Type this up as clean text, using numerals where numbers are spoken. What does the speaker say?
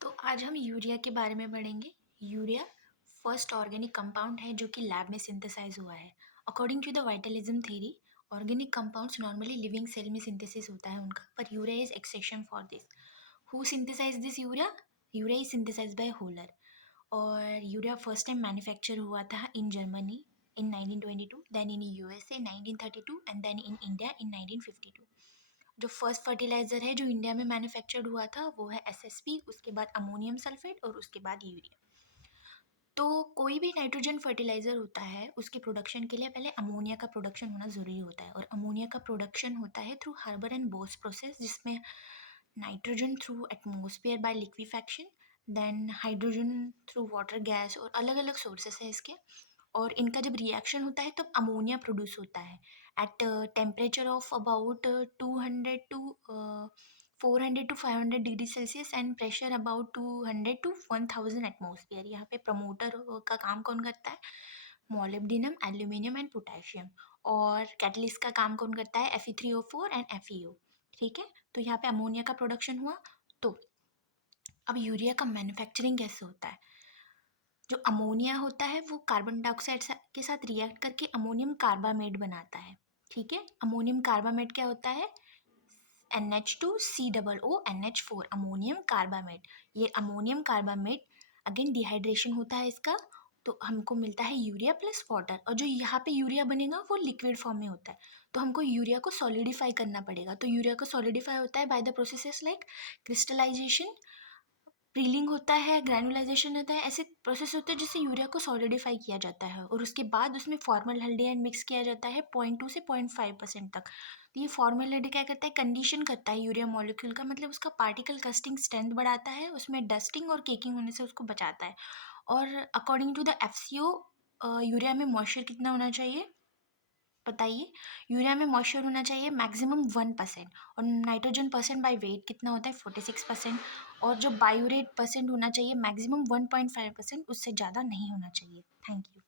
तो आज हम यूरिया के बारे में पढ़ेंगे। यूरिया फर्स्ट ऑर्गेनिक कंपाउंड है जो कि लैब में सिंथेसाइज हुआ है। According to the vitalism theory, organic compounds normally living cell में सिंथेसिस होता है उनका, पर urea is exception for this. Who synthesize this urea? Urea is synthesize by Wohler. और यूरिया फर्स्ट टाइम मैन्युफैक्चर हुआ था in Germany in 1922, then in USA 1932 and then in India in 1952। जो first fertiliser है जो India में manufactured हुआ था वो है एसएसपी, उसके बाद अमोनियम सल्फेट और उसके बाद यूरिया। तो कोई भी नाइट्रोजन फर्टिलाइजर होता है उसके प्रोडक्शन के लिए पहले अमोनिया का प्रोडक्शन होना ज़रूरी होता है, और अमोनिया का प्रोडक्शन होता है through Haber and Bosch process, जिसमें nitrogen through atmosphere by liquefaction, then hydrogen through water gas, और अलग अलग सोर्सेस है इसके। और इनका जब रिएक्शन होता है तब अमोनिया प्रोड्यूस होता है at temperature of about 400 to 500 degree Celsius and pressure about 200 to 1000 atmosphere. यहाँ पे प्रमोटर का काम कौन करता है? Molybdenum, aluminium and potassium. और कैटलिस्ट का काम कौन करता है? Fe3O4 and FeO। ठीक है, तो यहाँ पे अमोनिया का प्रोडक्शन हुआ। तो अब यूरिया का मैन्युफैक्चरिंग कैसे होता है? जो अमोनिया होता है वो कार्बन डाइऑक्साइड के साथ रिएक्ट करके अमोनियम कार्बामेट बनाता है। ठीक है, अमोनियम कार्बामेट क्या होता है? NH2COO NH4, ammonium carbamate. ये अमोनियम कार्बामेट अगेन डिहाइड्रेशन होता है इसका, तो हमको मिलता है यूरिया प्लस वाटर। और जो यहाँ पे यूरिया बनेगा वो लिक्विड फॉर्म में होता है, तो हमको यूरिया को सॉलिडिफाई करना पड़ेगा। तो यूरिया को सॉलिडिफाई होता है by the processes like crystallization, prilling होता है, ग्रैनुलाइजेशन होता है। ऐसे प्रोसेस होते हैं जिससे यूरिया को सॉलिडिफाई किया जाता है, और उसके बाद उसमें फॉर्मलडिहाइड मिक्स किया जाता है 0.2 से 0.5% तक। तो ये फॉर्मलडिहाइड क्या करता है? कंडीशन करता है यूरिया मॉलिक्यूल का, मतलब उसका पार्टिकल कस्टिंग स्ट्रेंथ बढ़ाता है, उसमें डस्टिंग और केकिंग होने से उसको बचाता है। और according to the FCO, urea में मॉइस्चर कितना होना चाहिए बताइए? यूरिया में मॉइस्चर होना चाहिए मैक्सिमम 1%, और नाइट्रोजन परसेंट बाय वेट कितना होता है? 46%। और जो बायोरेट परसेंट होना चाहिए मैक्सिमम 1.5%, उससे ज़्यादा नहीं होना चाहिए। Thank you.